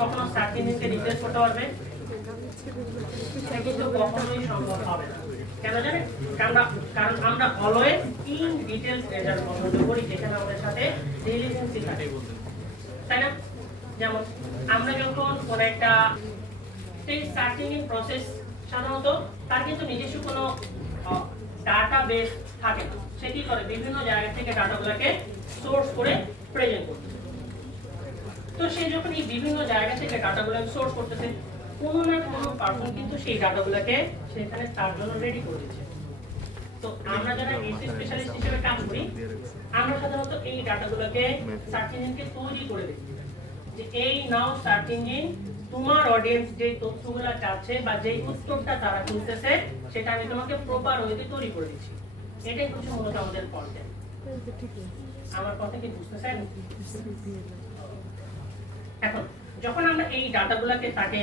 কখনো search ইঞ্জিনকে replace করতে পারবে? এটা কিন্তু কখনোই সম্ভব হবে না। কেন জানেন? কারণ আমরা অলওয়েজ ইন ডিটেইলস রেজাল্ট পছন্দ করি, যেখানে আমাদের সাথে রিলেভেন্সি থাকে, তাই না? যেমন আমরা যখন কোনো একটা সেই সার্চ ইঞ্জিন প্রসেস, সাধারণত তার কিন্তু নিজস্ব কোনো ডাটাবেস থাকে না। সে কি করে? বিভিন্ন জায়গা থেকে ডাটাগুলোকে সোর্স করে প্রেজেন্ট করতে। তো সে যখন এই বিভিন্ন জায়গা থেকে ডাটাগুলোকে সোর্স করতেছে, কোনো না কোনো পারসন কিন্তু সেই ডাটাগুলোকে সেখানে তার জন্য রেডি করে দিচ্ছে। তো আমরা যারা এসি স্পেশালিস্ট হিসেবে কাজ করি, আমরা সাধারণত এই ডাটাগুলোকে সার্চ ইঞ্জিনকে তৈরি করে দিই, যে এই নাও সার্চ ইঞ্জিন তোমার অডিয়েন্স যে তথ্যগুলো চাচ্ছে বা যেই উত্তরটা তারা খুঁজতেছে, সেটা আমি তোমাকে প্রপার ওয়েতে তৈরি করে দিচ্ছি। এটাই হচ্ছে মূলত আমাদের কন্টেন্ট। আমার কথা কি বুঝতেছেন? এখন যখন আমরা এই ডাটাগুলোকে তাকে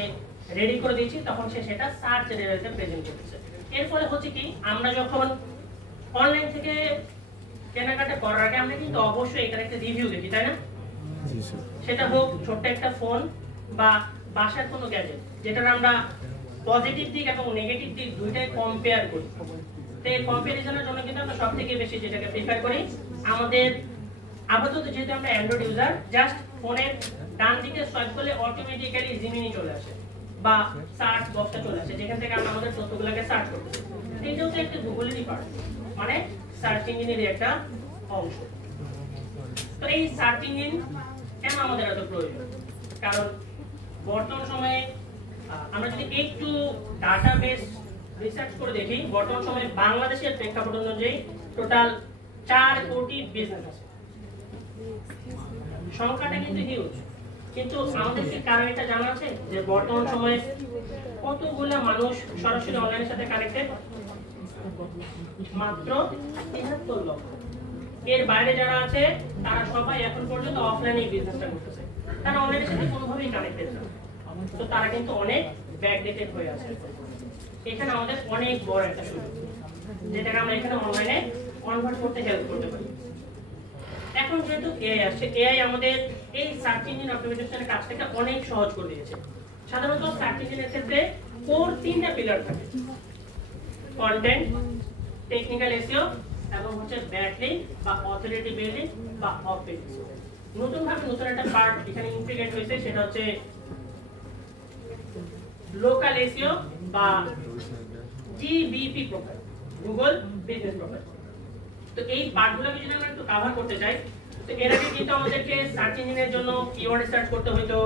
রেডি করে দিচ্ছি, তখন সে সেটা সার্চ রেজাল্টে প্রেজেন্ট করতেছে। এর ফলে হচ্ছে কি, আমরা যখন অনলাইন থেকে কেনাকাটা করার আগে আমরা কিন্তু অবশ্যই এখানে একটা রিভিউ দেখি, তাই না? সেটা হোক ছোট্ট একটা ফোন বা বাসার কোনো গ্যাজেট, যেটার আমরা পজিটিভ দিক এবং নেগেটিভ দিক দুইটাই কম্পেয়ার করি। তো এই কম্পারিজনের জন্য কিন্তু আমরা সবথেকে বেশি যেটাকে প্রিফার করি, আমাদের আপাতত যেহেতু আমরা অ্যান্ড্রয়েড ইউজার, জাস্ট ফোনের ডান দিকে সোয়াইপ করলে অটোমেটিক্যালি জিমিনি চলে আসে বা সার্চ বক্সটা চলে আসে, যেখান থেকে আমরা আমাদের তথ্যগুলোকে সার্চ করতে পারি। এইটাও তো একটা গুগলেরই পার্ট, মানে সার্চ ইঞ্জিনেরই একটা অংশ। তো এই সার্চ ইঞ্জিন কেন আমাদের এত প্রয়োজন? কারণ বর্তমান সময়ে আমরা যদি একটু ডাটাবেস রিসার্চ করে দেখি, বর্তমান সময়ে বাংলাদেশের প্রেক্ষাপট অনুযায়ী টোটাল 4 কোটি বিজনেস আছে। সংখ্যাটা কিন্তু হিউজ, কিন্তু আমাদের কি কারণ এটা জানা আছে যে বর্তমান সময়ে কতগুলো মানুষ সরাসরি অনলাইনের সাথে কানেক্টেড? মাত্র 73 লক্ষ। এর বাইরে যারা আছে তারা সবাই এখন পর্যন্ত অফলাইনে বিজনেসটা করতেছে, তারা অনলাইনের সাথে কোনোভাবেই কানেক্টেড না। তো তারা কিন্তু অনেক ব্যাকডেটেড হয়ে আছে। এখানে আমাদের অনেক বড় একটা সুযোগ, যেটাকে আমরা এখানে অনলাইনে কনভার্ট করতে হেল্প করতে পারি। এখন যেহেতু এআই আসছে, এআই আমাদের এই সার্চ ইঞ্জিন অপটিমাইজেশনের কাজটাকে অনেক সহজ করে দিয়েছে। সাধারণত সার্চ ইঞ্জিনের ক্ষেত্রে কোর 3টা পিলার থাকে: কন্টেন্ট, টেকনিক্যাল এসইও এবং হচ্ছে ব্যাকলিংক বা অথরিটি বিল্ডিং বা অফ পেজ। নতুন একটা পার্ট এখানে ইন্টিগ্রেট হয়েছে, সেটা হচ্ছে লোকাল এসইও বা GBP profile, Google business profile. তো এই পার্টগুলোকে যদি আমরা একটু কভার করতে চাই, তো এর আগে কিন্তু আমাদেরকে সার্চ ইঞ্জিনের জন্য কিওয়ার্ড সার্চ করতে হতো,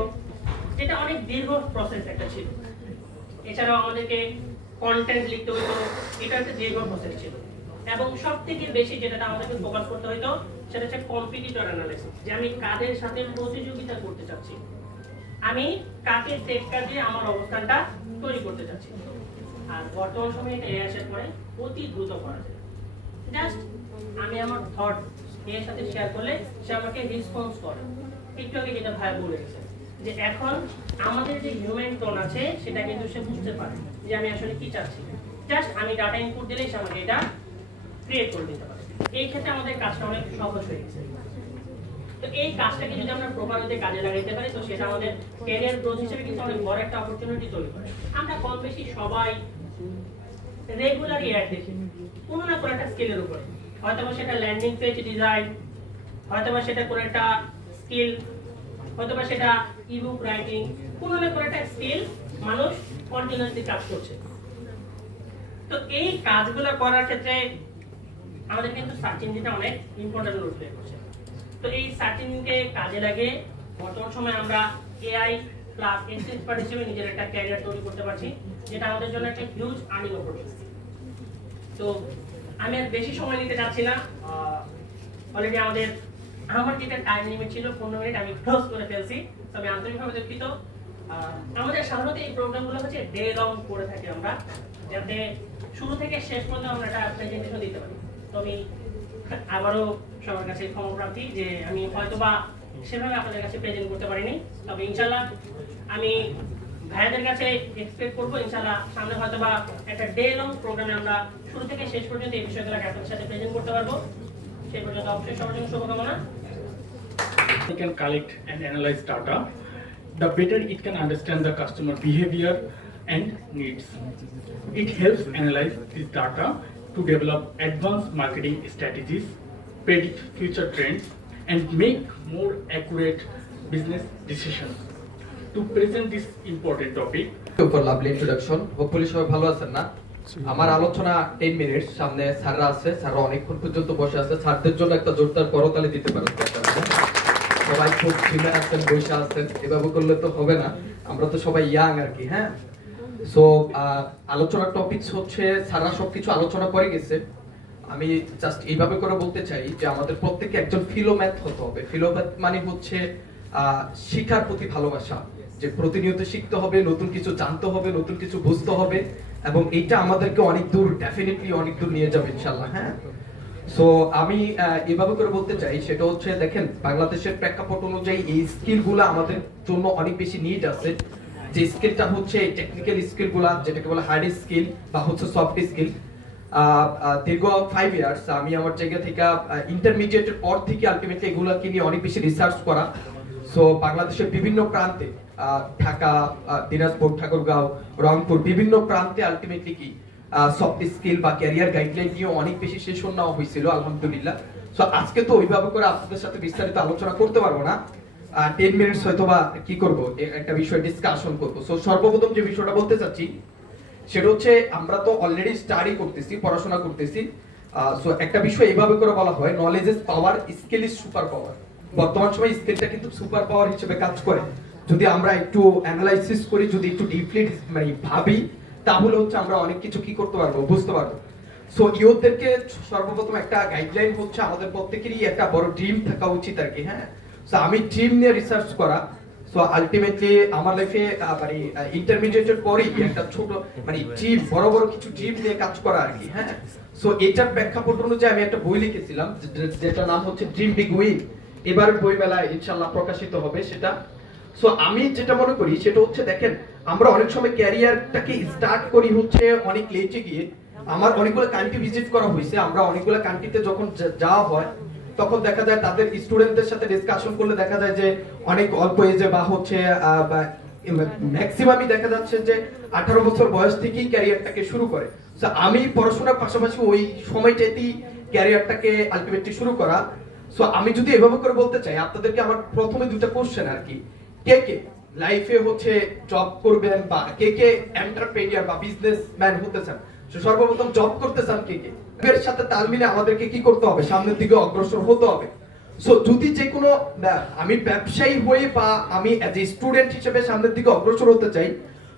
যেটা অনেক দীর্ঘ প্রসেস একটা ছিল। এছাড়াও আমাদেরকে কন্টেন্ট লিখতে হতো, এটা একটা দীর্ঘ প্রসেস ছিল। এবং সবথেকে বেশি যেটা আমাদেরকে ফোকাস করতে হতো, সেটা হচ্ছে কম্পিটিটর অ্যানালাইসিস, যে আমি কাদের সাথে প্রতিযোগিতা করতে চাচ্ছি, আমি কাকে টেক্কা দিয়ে আমার অবস্থানটা তৈরি করতে চাচ্ছি। আর বর্তমান সময়ে এটা এআই আসার পরে অতি দ্রুত করা যায়। জাস্ট আমি আমার থট এর সাথে শেয়ার করলে সে আমাকে রেসপন্স করে। একটু আগে যেটা ভাই বলে গেছে, যে এখন আমাদের যে হিউম্যান টোন আছে সেটা কিন্তু সে বুঝতে পারে যে আমি আসলে কি চাচ্ছি। জাস্ট আমি ডাটা ইনপুট দিলেই সে আমাকে এটা ক্রিয়েট করে দিতে পারে। এই ক্ষেত্রে আমাদের কাজটা অনেক সহজ হয়ে গেছে। তো এই কাজটাকে যদি আমরা প্রপারলি কাজে লাগাইতে পারি, তো সেটা আমাদের ক্যারিয়ার গ্রোথ হিসেবে কিন্তু অনেক বড় একটা অপরচুনিটি তৈরি করে। আমরা কম বেশি সবাই রেগুলারই অ্যাড দেখি কোনো না কোনো একটা স্কিলের উপরে, হয়তোবা সেটা ল্যান্ডিং পেজ ডিজাইন, হয়তোবা সেটা কোনো একটা স্কিল, হয়তোবা সেটা ইবুক রাইটিং, কোনো না কোনো একটা স্কিল মানুষ কন্টিনিউয়াসলি কাজ করছে। তো এই কাজগুলো করার ক্ষেত্রে আমাদের কিন্তু সার্চ ইঞ্জিনটা অনেক ইম্পর্টেন্ট রোল প্লে করছে। তো এই সার্চ ইঞ্জিনকে কাজে লাগে বর্তমান সময় আমরা এআই প্লাস এক্সপার্ট হিসেবে নিজের একটা ক্যারিয়ার তৈরি করতে পারছি, যেটা আমাদের জন্য একটা হিউজ আর্নিং অপরচুনিটি। তো আমি আর বেশি সময় নিতে চাচ্ছি না, অলরেডি আমার যেটা টাইম লিমিট ছিল 15 মিনিট, আমি ক্লোজ করে ফেলছি। তবে আন্তরিকভাবে দুঃখিত। আমাদের সাধারণত এই প্রোগ্রামগুলো হচ্ছে ডে লং করে থাকি আমরা, যাতে শুরু থেকে শেষ পর্যন্ত আমরা একটা প্রেজেন্টেশন দিতে পারি। তো আমি আবারও সবার কাছে ক্ষমা প্রার্থী যে আমি হয়তোবা সেভাবে আপনাদের কাছে প্রেজেন্ট করতে পারিনি। তবে ইনশাল্লাহ আমি ভাইয়াদের কাছে এক্সপেক্ট করবো, ইনশাল্লাহ সামনে হয়তোবা একটা ডে লং প্রোগ্রামে আমরা শুরু থেকে শেষ পর্যন্ত এই বিষয়গুলোকে আপনাদের সাথে প্রেজেন্ট করতে পারবো। সেই পর্যন্ত অবশ্যই সবার জন্য শুভকামনা। We can collect and analyze data the better it can understand the customer behavior and needs. It helps analyze this data to develop advanced marketing strategies, predict future trends, and make more accurate business decisions. To present this important topic, for lovely introduction. Hopefully সবাই ভালো আছেন না? আমার আলোচনা 10 minute, সামনে স্যাররা আছে, স্যাররা অনেকক্ষণ পর্যন্ত বসে আছে, স্যারদের জন্য একটা জোরদার করতালি দিতে পারেন সবাই খুব ফিমে আছেন, বসে আছেন, এভাবে করলে তো হবে না, আমরা তো সবাই ইয়াং আর কি। হ্যাঁ, সো আলোচনার টপিকস হচ্ছে স্যাররা সবকিছু আলোচনা করে গেছে। আমি জাস্ট এইভাবে করে বলতে চাই যে আমাদের প্রত্যেককে একজন ফিলোম্যাথ হতে হবে। ফিলোম্যাথ মানে হচ্ছে শিক্ষার প্রতি ভালোবাসা, যে প্রতিনিয়ত শিখতে হবে, নতুন কিছু জানতে হবে, নতুন কিছু বুঝতে হবে, এবং এইটা আমাদেরকে অনেক দূর, ডেফিনেটলি অনেক দূর নিয়ে যাবে ইনশাআল্লাহ। হ্যাঁ, সো আমি এভাবে করে বলতে চাই, সেটা হচ্ছে দেখেন বাংলাদেশের প্রেক্ষাপট অনুযায়ী এই স্কিলগুলো আমাদের জন্য অনেক বেশি নিড আছে। যে স্কিলটা হচ্ছে টেকনিক্যাল স্কিলগুলা, যেটাকে বলে হার্ড স্কিল বা হচ্ছে সফট স্কিল। দীর্ঘ 5 ইয়ার্স আমি আমার জায়গা থেকে ইন্টারমিডিয়েটের পর থেকে আলটিমেটলি এগুলোকে নিয়ে অনেক বেশি রিসার্চ করা। সো বাংলাদেশের বিভিন্ন প্রান্তে, ঢাকা, দিনাজপুর, ঠাকুরগাঁও, রংপুর, বিভিন্ন প্রান্তে আলটিমেটলি কি সফট স্কিল বা ক্যারিয়ার গাইডলাইন নিয়ে অনেক বেশি সেশন নেওয়া হয়েছিল আলহামদুলিল্লাহ। সো আজকে তো ওইভাবে করে আপনাদের সাথে বিস্তারিত আলোচনা করতে পারবো না, 10 মিনিটস হয়তো বা কি করব, একটা বিষয় ডিসকাশন করব। সো সর্বপ্রথম যে বিষয়টা বলতে চাচ্ছি সেটা হচ্ছে আমরা তো অলরেডি স্টাডি করতেছি, পড়াশোনা করতেছি। সো একটা বিষয় এইভাবে করে বলা হয়, knowledge is power, skill is super power. বর্তমান সময় স্কিলটা কিন্তু সুপার পাওয়ার হিসেবে কাজ করে। যদি আমরা একটু অ্যানালাইসিস করি, যদি একটু ডিপলি মানে ভাবি, তাহলে হচ্ছে আমরা অনেক কিছু কি করতে পারবো, বুঝতে পারবো। সো ইউথদেরকে সর্বপ্রথম একটা গাইডলাইন হচ্ছে আমাদের প্রত্যেকেরই একটা বড় ড্রিম থাকা উচিত আর কি। হ্যাঁ, সো আমি ড্রিম নিয়ে রিসার্চ করা। সো আলটিমেটলি আমার লাইফে মানে ইন্টারমিডিয়েটের পরেই একটা ছোট মানে ড্রিম, বড় বড় কিছু ড্রিম নিয়ে কাজ করা আর কি। হ্যাঁ, সো এটার প্রেক্ষাপট অনুযায়ী আমি একটা বই লিখেছিলাম, যেটা নাম হচ্ছে ড্রিম বিগ উইন। এবার বই মেলায় ইনশাআল্লাহ প্রকাশিত হবে সেটা। সো আমি যেটা মনে করি সেটা হচ্ছে দেখেন, আমরা অনেক সময় ক্যারিয়ারটাকে স্টার্ট করি হচ্ছে অনেক লেটে গিয়ে। আমার অনেকগুলো কান্ট্রি ভিজিট করা হয়েছে, আমরা অনেকগুলো কান্ট্রিতে যখন যাওয়া হয় তখন দেখা যায় তাদের স্টুডেন্টদের সাথে ডিসকাশন করলে দেখা যায় যে অনেক অল্প এজে বা হচ্ছে ম্যাক্সিমামই দেখা যাচ্ছে যে 18 বছর বয়স থেকেই ক্যারিয়ারটাকে শুরু করে। সো আমি পড়াশোনার পাশাপাশি ওই সময়টাতেই ক্যারিয়ারটাকে আলটিমেটলি শুরু করা। সো আমি যদি এভাবে করে বলতে চাই আপনাদেরকে, আমার প্রথমে দুটো কোশ্চেন আর কি, কে কে লাইফে হচ্ছে জব করবেন বা কে কে এন্টারপ্রেনিয়ার বা বিজনেসম্যান হতে চান? সর্বপ্রথম জব করতে চান কে কে? এর সাথে তাল মিলে আমাদেরকে কি করতে হবে, সামনের দিকে অগ্রসর হতে হবে। সো যদি যে কোনো আমি ব্যবসায়ী হই বা আমি অ্যাজ এ স্টুডেন্ট হিসেবে সামনের দিকে অগ্রসর হতে চাই,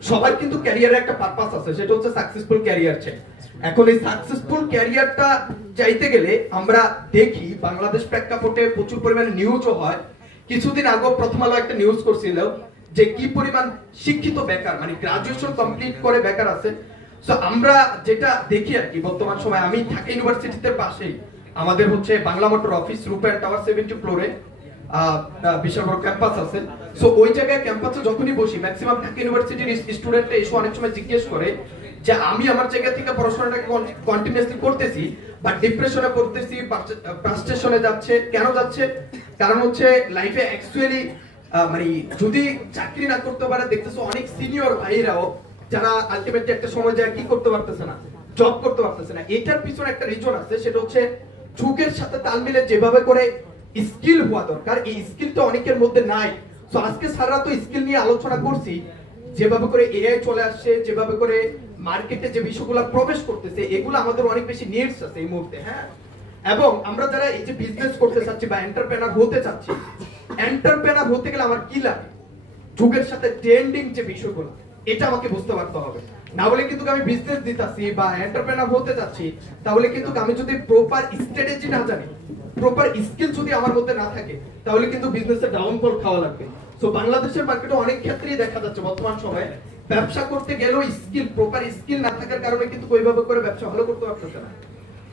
সবার কিন্তু ক্যারিয়ারে একটা পারপাস আছে, সেটা হচ্ছে সাকসেসফুল ক্যারিয়ার চাই। এখন এই সাকসেসফুল ক্যারিয়ারটা চাইতে গেলে আমরা দেখি বাংলাদেশ প্রেক্ষাপটে প্রচুর পরিমাণে নিউজও হয়। কিছুদিন আগে প্রথম আলো একটা নিউজ করছিল যে কি পরিমাণ শিক্ষিত বেকার, মানে গ্রাজুয়েশন কমপ্লিট করে বেকার আছে। সো আমরা যেটা দেখি আর কি, বর্তমান সময় আমি ঢাকা ইউনিভার্সিটিতে পাশেই আমাদের হচ্ছে বাংলা মোটর অফিস, রূপায়ণ টাওয়ার 70 ফ্লোরে বিশাল বড় ক্যাম্পাস আছে। সো ওই জায়গায় ক্যাম্পাসে যখনই বসি, ম্যাক্সিমাম ঢাকা ইউনিভার্সিটির স্টুডেন্টরা এসে অনেক সময় জিজ্ঞেস করে যে আমি আমার জায়গা থেকে পড়াশোনাটাকে কন্টিনিউয়াসলি করতেছি বাট ডিপ্রেশনে পড়তেছি, ফ্রাস্ট্রেশনে যাচ্ছে। কেন যাচ্ছে? কারণ হচ্ছে লাইফে অ্যাকচুয়ালি মানে যদি চাকরি না করতে পারে, দেখতেছো অনেক সিনিয়র ভাইরাও যারা আলটিমেটলি একটা সময় যায় কি করতে পারতেছে না, জব করতে পারতেছে না। এটার পিছনে একটা রিজন আছে, সেটা হচ্ছে যুগের সাথে তাল মিলে যেভাবে করে স্কিল হওয়া দরকার, এই স্কিলটা অনেকের মধ্যে নাই। সো আজকে সারা তো স্কিল নিয়ে আলোচনা করছি, যেভাবে করে এআই চলে আসছে, যেভাবে করে মার্কেটে যে বিষয়গুলো প্রবেশ করতেছে, এগুলো আমাদের অনেক বেশি নিডস আছে এই মুহূর্তে। হ্যাঁ, এবং আমরা যারা এই যে বিজনেস করতে চাচ্ছি বা এন্টারপ্রেনার হতে চাচ্ছি, এন্টারপ্রেনার হতে গেলে আমার কি লাগে, যুগের সাথে ট্রেন্ডিং যে বিষয়গুলো, এটা আমাকে বুঝতে পারতে হবে। না হলে কিন্তু আমি বিজনেস দিতাছি বা এন্টারপ্রেনার হতে যাচ্ছি, তাহলে কিন্তু আমি যদি প্রপার স্ট্র্যাটেজি না জানি, প্রপার স্কিল যদি আমার মধ্যে না থাকে, তাহলে কিন্তু বিজনেসে ডাউনফল খাওয়া লাগবে। সো বাংলাদেশের মার্কেটে অনেক ক্ষেত্রেই দেখা যাচ্ছে বর্তমান সময়ে ব্যবসা করতে গেলেও স্কিল, প্রপার স্কিল না থাকার কারণে কিন্তু ওইভাবে করে ব্যবসা ভালো করতে পারতেছে না।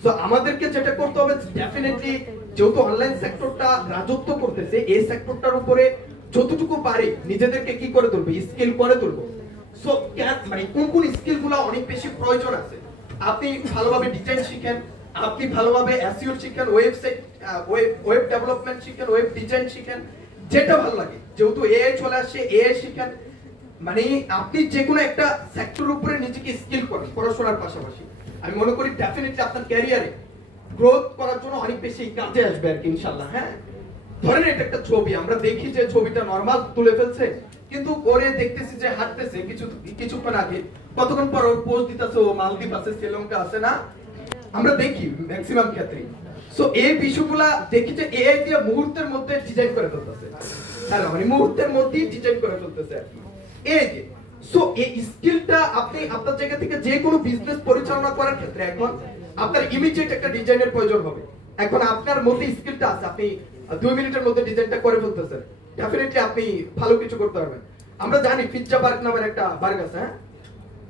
সো আমাদেরকে যেটা করতে হবে, ডেফিনেটলি যেহেতু অনলাইন সেক্টরটা রাজত্ব করতেছে, এই সেক্টরটার উপরে যতটুকু পারে নিজেদেরকে কি করে তুলবো, স্কিল করে তুলবো। সো মানে কোন কোন স্কিলগুলো অনেক বেশি প্রয়োজন আছে। আপনি ভালোভাবে ডিজাইন শিখেন, আপনি ভালোভাবে এসইও শিখেন, ওয়েবসাইট ওয়েব ডেভেলপমেন্ট শিখেন, ওয়েব ডিজাইন শিখেন, যেটা ভালো লাগে, যেহেতু এআই চলে আসছে, এআই শেখান, মানে আপনি যে কোনো একটা সেক্টরের উপরে নিজেকে স্কিল করেন পড়াশোনার পাশাপাশি, আমি মনে করি ডেফিনেটলি আপনার ক্যারিয়ারে গ্রোথ করার জন্য অনেক বেশি কাজে আসবে আর কি ইনশাআল্লাহ। হ্যাঁ, ধরেন এটা একটা ছবি, আমরা দেখি যে ছবিটা নরমাল তুলে ফেলছে, কিন্তু ওরে দেখতেছি যে হাঁটতেছে কিছুক্ষণ আগে, কতক্ষণ পর ওর পোস্ট দিতেছে, ও মালদ্বীপ আছে, শ্রীলঙ্কা আছে না, আমরা দেখি ম্যাক্সিমাম ক্ষেত্রে। সো এই বিষয়গুলা দেখি যে এআই দিয়ে মুহূর্তের মধ্যে ডিজাইন করে ফেলতেছে, হ্যাঁ মানে মুহূর্তের মধ্যেই ডিজাইন করে ফেলতেছে আর কি এই যে। সো এই স্কিলটা আপনি আপনার জায়গা থেকে যে কোনো বিজনেস পরিচালনা করার ক্ষেত্রে এখন আপনার ইমিডিয়েট একটা ডিজাইনের প্রয়োজন হবে। এখন আপনার মধ্যে স্কিলটা আছে, আপনি 2 মিনিটের মধ্যে ডিজাইনটা করে ফেলতেছেন, ডেফিনেটলি আপনি ভালো কিছু করতে পারবেন। আমরা জানি পিৎজা বার্গ নামের একটা বার্গ আছে, হ্যাঁ,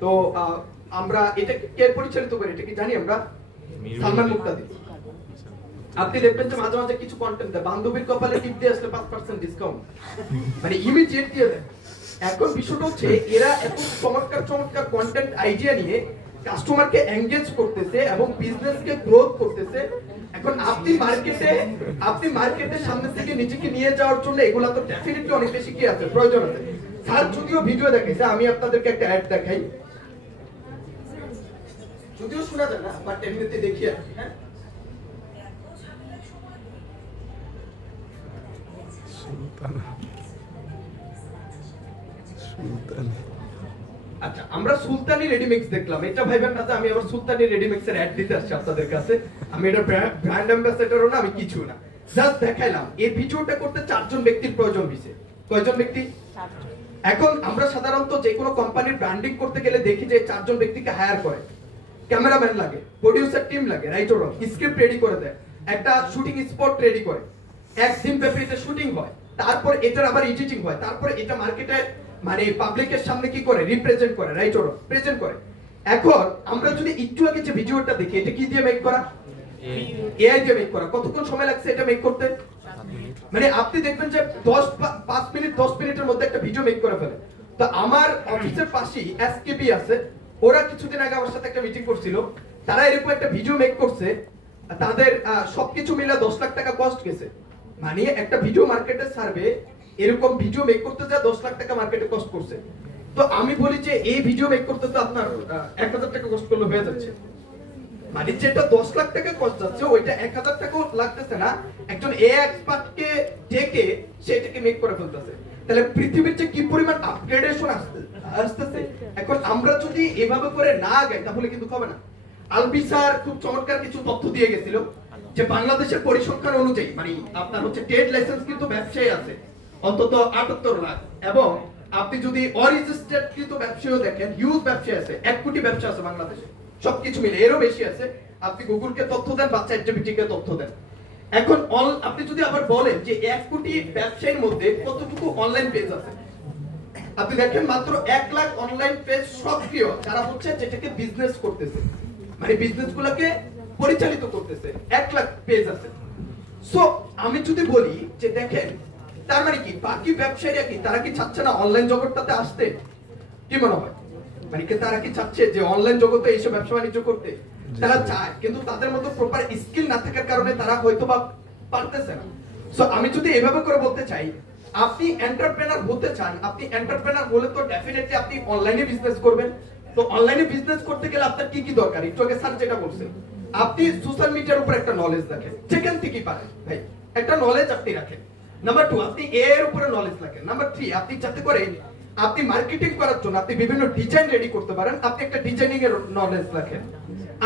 তো আমরা এটা কে পরিচালিত করি এটা কি জানি আমরা? সালমান মুক্তাদি। আপনি দেখবেন যে মাঝে মাঝে কিছু কন্টেন্ট দেয়, বান্ধবীর কপালে টিপ দিয়ে আসলে 5% ডিসকাউন্ট, মানে ইমিডিয়েট দিয়ে দেয়। এখন বিষয়টা হচ্ছে এরা এত চমৎকার চমৎকার কন্টেন্ট আইডিয়া নিয়ে কাস্টমারকে এনগেজ করতেছে এবং বিজনেসকে গ্রোথ করতেছে। এখন আপনি মার্কেটে সামনে থেকে নিজেকে নিয়ে যাওয়ার জন্য এগুলা তো ডেফিনেটলি অনেক বেশি কি আছে, প্রয়োজন আছে। স্যার যদিও ভিডিও দেখাইছে, আমি আপনাদেরকে একটা অ্যাড দেখাই, যদিও শোনা যায় না বাট এমনিতে দেখি আর কি। হ্যাঁ, আচ্ছা, আমরা সুলতানি রেডিমিক্স দেখলাম, এটা ভাইবেন না যে আমি আবার সুলতানি রেডিমিক্স এর অ্যাড দিতে আসছি আপনাদের কাছে, আমি এটা ব্র্যান্ড অ্যাম্বাসেডরও না, আমি কিছু না, জাস্ট দেখাইলাম। এই ভিডিওটা করতে 4 জন ব্যক্তির প্রয়োজন হইছে। কয়জন ব্যক্তি? এখন আমরা সাধারণত যে কোনো কোম্পানির ব্র্যান্ডিং করতে গেলে দেখি যে 4 জন ব্যক্তিকে হায়ার করে, ক্যামেরাম্যান লাগে, প্রোডিউসার টিম লাগে, রাইটার, স্ক্রিপ্ট রেডি করে দেয়, একটা শুটিং স্পট রেডি করে, একদিন ব্যাপী এটা শুটিং হয়, তারপর এটার আবার এডিটিং হয়, তারপর এটা মার্কেটে মানে পাবলিকের সামনে কি করে রিপ্রেজেন্ট করে, রাইটার প্রেজেন্ট করে। এখন আমরা যদি একটু আগে যে ভিডিওটা দেখি, এটা কি দিয়ে মেক করা? এআই দিয়ে মেক করা। কতক্ষণ সময় লাগছে এটা মেক করতে? মানে আপনি দেখবেন যে 5 মিনিট 10 মিনিটের মধ্যে একটা ভিডিও মেক করে ফেলে। তো আমার অফিসের পাশেই এসকেবি আছে, ওরা কিছুদিন আগে আমার সাথে একটা মিটিং করছিল, তারা এরকম একটা ভিডিও মেক করছে, তাদের সবকিছু মিলে 10 লাখ টাকা কস্ট গেছে। মানে একটা ভিডিও মার্কেটে সার্ভে এরকম ভিডিও মেক করতে যা 10 লাখ টাকা মার্কেটে কস্ট করছে। তো আমি বলি যে এই ভিডিও মেক করতে তো আপনার 1000 টাকা কস্ট করলে হয়ে যাচ্ছে, মানে যেটা 10 লাখ টাকা কস্ট যাচ্ছে ওইটা 1000 টাকাও লাগতেছে না, একজন এ এক্সপার্টকে ডেকে সেটাকে মেক করে ফেলতেছে। তাহলে পৃথিবীর যে কি পরিমাণ আপগ্রেডেশন আসতেছে। এখন আমরা যদি এভাবে করে না গাই তাহলে কিন্তু হবে না। আলবি স্যার খুব চমৎকার কিছু তথ্য দিয়ে গেছিল যে বাংলাদেশের পরিসংখ্যান অনুযায়ী মানে আপনার হচ্ছে ট্রেড লাইসেন্স কিন্তু ব্যবসায়ী আছে অন্তত 78 লাখ, এবং আপনি যদি অরেজিস্টার্ড কৃত ব্যবসায়ীও দেখেন হিউজ ব্যবসায়ী আছে, 1 কোটি ব্যবসা আছে বাংলাদেশে, সবকিছু মিলে এরও বেশি আছে। আপনি গুগলকে তথ্য দেন বা চ্যাটজিপিটিকে তথ্য দেন। এখন আপনি যদি আবার বলেন যে 1 কোটি ব্যবসায়ীর মধ্যে কতটুকু অনলাইন পেজ আছে, আপনি দেখেন মাত্র 1 লাখ অনলাইন পেজ সক্রিয়, যারা হচ্ছে যেটাকে বিজনেস করতেছে, মানে বিজনেসগুলোকে পরিচালিত করতেছে, 1 লাখ পেজ আছে। সো আমি যদি বলি যে দেখেন তার মানে কি বাকি ব্যবসায়ীরা কি তারা কি চাচ্ছে না অনলাইন জগৎটাতে আসতে? কি মনে হয়, মানে কি তারা কি চাচ্ছে যে অনলাইন জগতে এসে ব্যবসা বাণিজ্য করতে? তারা চায়, কিন্তু তাদের মধ্যে প্রপার স্কিল না থাকার কারণে তারা হয়তো বা পারতেছে না। সো আমি যদি এভাবে করে বলতে চাই, আপনি এন্টারপ্রেনার হতে চান, আপনি এন্টারপ্রেনার হলে তো ডেফিনেটলি আপনি অনলাইনে বিজনেস করবেন। তো অনলাইনে বিজনেস করতে গেলে আপনার কি কি দরকার? একটু আগে স্যার যেটা বলছেন, আপনি সোশ্যাল মিডিয়ার উপর একটা নলেজ রাখেন, যেখান থেকে পারেন ভাই একটা নলেজ আপনি রাখেন। নাম্বার 2, আপনি এআই এর উপরে নলেজ রাখেন। নাম্বার 3, আপনি যাতে করে আপনি মার্কেটিং করার জন্য আপনি বিভিন্ন ডিজাইন রেডি করতে পারেন, আপনি একটা ডিজাইনিং এর নলেজ রাখেন।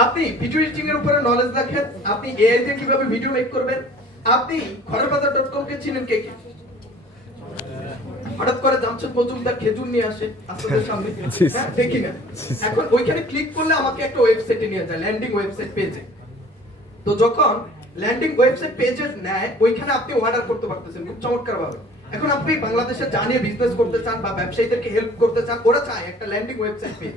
আপনি ভিডিও এডিটিং এর উপরে নলেজ রাখেন, আপনি এআই দিয়ে কিভাবে ভিডিও মেক করবেন। আপনি ঘরেরবাজার.com কে চিনেন কে কে? হঠাৎ করে জামশেদ মজুমদার খেজুর নিয়ে আসে আপনাদের সামনে, হ্যাঁ দেখি না। এখন ওইখানে ক্লিক করলে আমাকে একটা ওয়েবসাইটে নিয়ে যায়, ল্যান্ডিং ওয়েবসাইট পেজে। তো যখন ল্যান্ডিং ওয়েবসাইট পেজে নেয় ওইখানে আপনি অর্ডার করতে পারতেছেন খুব চমৎকার ভাবে। এখন আপনি বাংলাদেশে জানিয়ে বিজনেস করতে চান বা ব্যবসায়ীদেরকে হেল্প করতে চান, ওরা চায় একটা ল্যান্ডিং ওয়েবসাইট পেজ,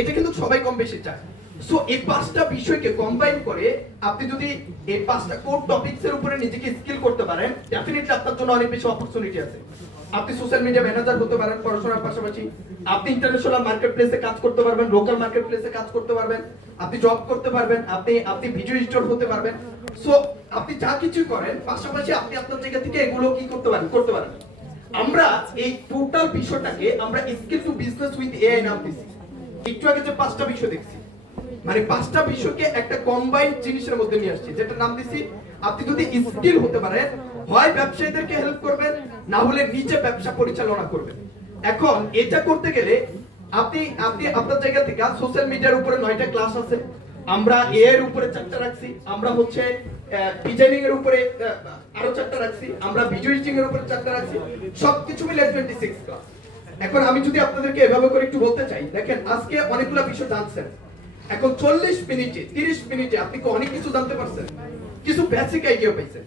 এটা কিন্তু সবাই কম বেশি চায়। সো এই 5টা বিষয়কে কম্বাইন করে আপনি যদি এই 5টা কোর টপিকস এর উপরে নিজেকে স্কিল করতে পারেন, ডেফিনেটলি আপনার জন্য অনেক বেশি অপরচুনিটি আছে। আপনি সোশ্যাল মিডিয়া ম্যানেজার হতে পারেন পড়াশোনার পাশাপাশি, আপনি ইন্টারন্যাশনাল মার্কেট প্লেসে কাজ করতে পারবেন, লোকাল মার্কেট প্লেসে কাজ করতে পারবেন, আপনি জব করতে পারবেন, আপনি ভিডিও এডিটর হতে পারবেন। সো আপনি যা কিছু করেন পাশাপাশি আপনি আপনার জায়গা থেকে এগুলো কি করতে পারেন। আমরা এই টোটাল বিষয়টাকে আমরা skill to business with AI নাম দিছি। একটু আগে যে 5টা বিষয় দেখছি, মানে 5টা বিষয়কে একটা কম্বাইন্ড জিনিসের মধ্যে নিয়ে আসছি, যেটা নাম দিছি আপনি যদি স্কিল হতে পারেন, হয় ব্যবসায়ীদেরকে হেল্প করবেন, না হলে নিজে ব্যবসা পরিচালনা করবেন। এখন এটা করতে গেলে আপনি আপনার জায়গা থেকে সোশ্যাল মিডিয়ার উপরে 9টা ক্লাস আছে, আমরা এআই এর উপরে 4টা রাখছি, আমরা হচ্ছে ডিজাইনিং এর উপরে আরো 4টা রাখছি, আমরা ভিডিও এডিটিং এর উপরে 4টা রাখছি, সবকিছু মিলে 26 ক্লাস। এখন আমি যদি আপনাদেরকে এভাবে করে একটু বলতে চাই, দেখেন আজকে অনেকগুলো বিষয় জানছেন, এখন 40 মিনিটে 30 মিনিটে আপনি কি অনেক কিছু জানতে পারছেন, কিছু বেসিক আইডিয়া পাইছেন।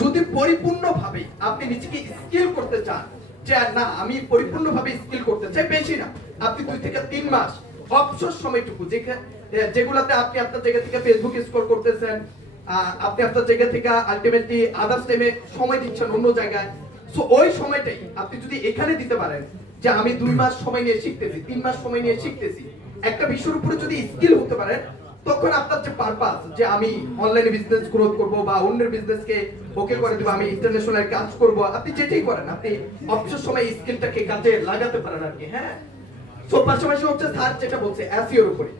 যদি পরিপূর্ণভাবে আপনি নিজেকে স্কিল করতে চান, যে না আমি পরিপূর্ণভাবে স্কিল করতে চাই, বেশি না, আপনি 2 থেকে 3 মাস অবসর সময়টুকু যেগুলাতে আপনি আপনার জায়গা থেকে ফেসবুক স্ক্রল করতেছেন, আপনি আপনার জায়গা থেকে আলটিমেটলি আদার্স টাইমে সময় দিচ্ছেন অন্য জায়গায়, সো ওই সময়টাই আপনি যদি এখানে দিতে পারেন যে আমি 2 মাস সময় নিয়ে শিখতেছি, 3 মাস সময় নিয়ে শিখতেছি, একটা বিষয়ের উপরে যদি স্কিল হতে পারেন, তখন আপনার যে পারপাস যে আমি অনলাইনে বিজনেস গ্রোথ করব বা অন্যের বিজনেসকে ওকে করে দেব, আমি ইন্টারন্যাশনাল কাজ করব, আপনি যেটাই করেন আপনি অবসর সময় স্কিলটাকে কাজে লাগাতে পারেন আর কি। হ্যাঁ, সো পাশাপাশি হচ্ছে স্যার যেটা বলছে এসইওর উপরে,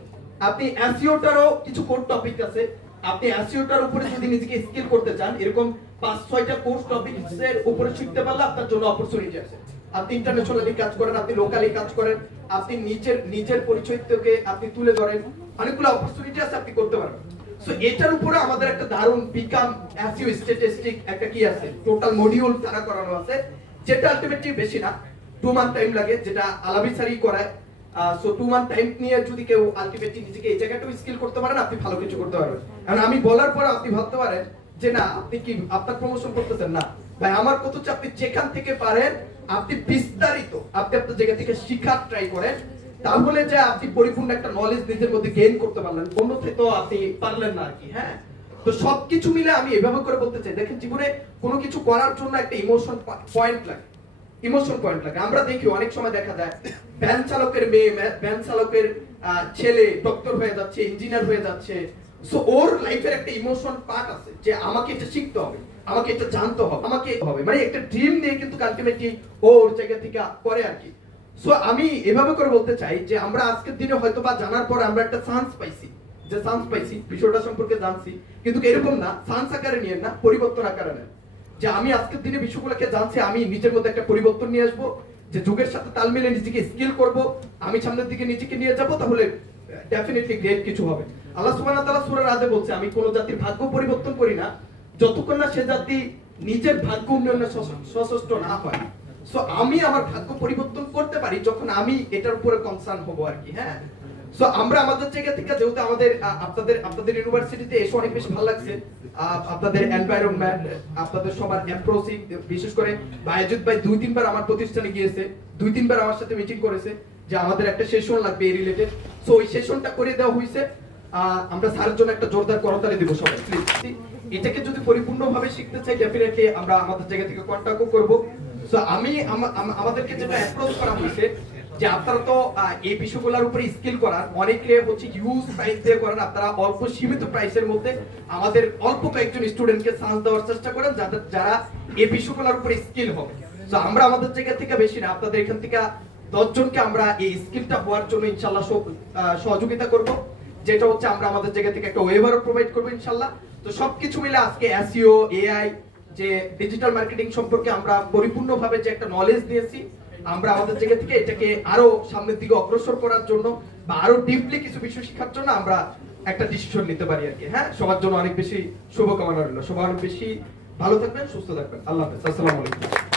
আপনি এসইওটারও কিছু কোর টপিক আছে, আপনি এসইওটার উপরে যদি নিজেকে স্কিল করতে চান, এরকম 5-6টা কোর্স টপিকসের উপরে শিখতে পারলে আপনার জন্য অপরচুনিটি আছে। আপনি ইন্টারন্যাশনালি কাজ করেন, আপনি লোকালি কাজ করেন, আপনি নিজের পরিচয়কে আপনি তুলে ধরেন, অনেকগুলো অপরচুনিটি আছে, আপনি করতে পারবেন। সো এটার উপরে আমাদের একটা দারুণ বিকাম এসইও স্ট্যাটিস্টিক একটা কি আছে, টোটাল মডিউল তারা করানো আছে, যেটা আলটিমেটলি বেশি না 2 মান্থ টাইম লাগে, যেটা আলাবি স্যারই করায়। সো 2 মান্থ টাইম নিয়ে যদি কেউ আলটিমেটলি নিজেকে এই জায়গাটাও স্কিল করতে পারেন, আপনি ভালো কিছু করতে পারবেন। কারণ আমি বলার পর আপনি ভাবতে পারেন যে না আপনি কি আপনার প্রমোশন করতেছেন, না ভাই আমার কত হচ্ছে আপনি যেখান থেকে পারেন আপনি বিস্তারিত আপনি আপনার জায়গা থেকে শিখার ট্রাই করেন, তাহলে যে আপনি পরিপূর্ণ একটা নলেজ নিজের মধ্যে গেইন করতে পারলেন, অন্যথায় তো আপনি পারলেন না আর কি। হ্যাঁ, তো সবকিছু মিলে আমি এভাবে করে বলতে চাই, দেখেন জীবনে কোনো কিছু করার জন্য একটা ইমোশন পয়েন্ট লাগে, আমরা দেখি অনেক সময় দেখা যায় ভ্যান চালকের মেয়ে, ভ্যান চালকের ছেলে ডক্টর হয়ে যাচ্ছে, ইঞ্জিনিয়ার হয়ে যাচ্ছে, সো ওর লাইফের একটা ইমোশন পার্ট আছে যে আমাকে এটা শিখতে হবে, আমাকে এটা জানতে হবে, আমাকে হবে, মানে একটা ড্রিম নিয়ে কিন্তু আলটিমেটলি ওর জায়গা থেকে করে আর কি। সো আমি এভাবে করে বলতে চাই যে আমরা আজকের দিনে হয়তো বা জানার পর আমরা একটা চান্স পাইছি, বিষয়টা সম্পর্কে জানছি, কিন্তু এরকম না চান্স আকারে নিয়ে না, পরিবর্তন আকারে নেন, যে আমি আজকের দিনে বিষয়গুলোকে জানছি, আমি নিজের মধ্যে একটা পরিবর্তন নিয়ে আসবো, যে যুগের সাথে তাল মিলে নিজেকে স্কিল করব, আমি সামনের দিকে নিজেকে নিয়ে যাব, তাহলে ডেফিনেটলি গ্রেট কিছু হবে। আল্লাহ সুবহানাহু ওয়া তাআলা সূরা রাদে বলছে, আমি কোন জাতির ভাগ্য পরিবর্তন করি না যতক্ষণ না সে জাতি নিজের ভাগ্য উন্নয়নে সচেষ্ট না হয়। সো আমি আমার ভাগ্য পরিবর্তন করতে পারি যখন আমি এটার উপরে কনসার্ন হব আর কি। হ্যাঁ, সো আমরা আমাদের জায়গা থেকে যেহেতু আমাদের আপনাদের ইউনিভার্সিটিতে এসে অনেক বেশি ভালো লাগছে, আপনাদের এনভায়রনমেন্ট, আপনাদের সবার অ্যাপ্রোচ, বিশেষ করে বায়েজুদ ভাই 2-3 বার আমার প্রতিষ্ঠানে গিয়েছে, 2-3 বার আমার সাথে মিটিং করেছে যে আমাদের একটা সেশন লাগবে এই রিলেটেড, সো ওই সেশনটা করে দেওয়া হয়েছে। আমরা স্যারের জন্য একটা জোরদার করতালি দিব সবাই প্লিজ। এটাকে যদি পরিপূর্ণভাবে শিখতে চাই ডেফিনেটলি আমরা আমাদের জায়গা থেকে কন্টাক্টও করব। সো আমি আমাদেরকে যেটা অ্যাপ্রোচ করা হয়েছে যে আপনারা তো এই বিষয়গুলোর উপরে স্কিল করার, অনেকে হচ্ছে হিউজ প্রাইস দিয়ে করেন, আপনারা অল্প সীমিত প্রাইসের মধ্যে আমাদের অল্প কয়েকজন স্টুডেন্টকে চান্স দেওয়ার চেষ্টা করেন যারা এই বিষয়গুলোর উপরে স্কিল হবে। সো আমরা আমাদের জায়গা থেকে বেশি না, আপনাদের এখান থেকে 10 জনকে আমরা এই স্কিলটা হওয়ার জন্য ইনশাআল্লাহ সহযোগিতা করব, যেটা হচ্ছে আমরা আমাদের জায়গা থেকে একটা ওয়েবারও প্রোভাইড করব ইনশাআল্লাহ। তো সবকিছু মিলে আজকে এসইও, এআই, যে ডিজিটাল মার্কেটিং সম্পর্কে আমরা পরিপূর্ণভাবে যে একটা নলেজ দিয়েছি, আমরা আমাদের জায়গা থেকে এটাকে আরো সামনের দিকে অগ্রসর করার জন্য বা আরো ডিপলি কিছু বিষয় শেখার জন্য আমরা একটা ডিসিশন নিতে পারি আর কি। হ্যাঁ, সবার জন্য অনেক বেশি শুভকামনা রইল, সবার বেশি ভালো থাকবেন, সুস্থ থাকবেন, আল্লাহ হাফেজ, আসসালামু আলাইকুম।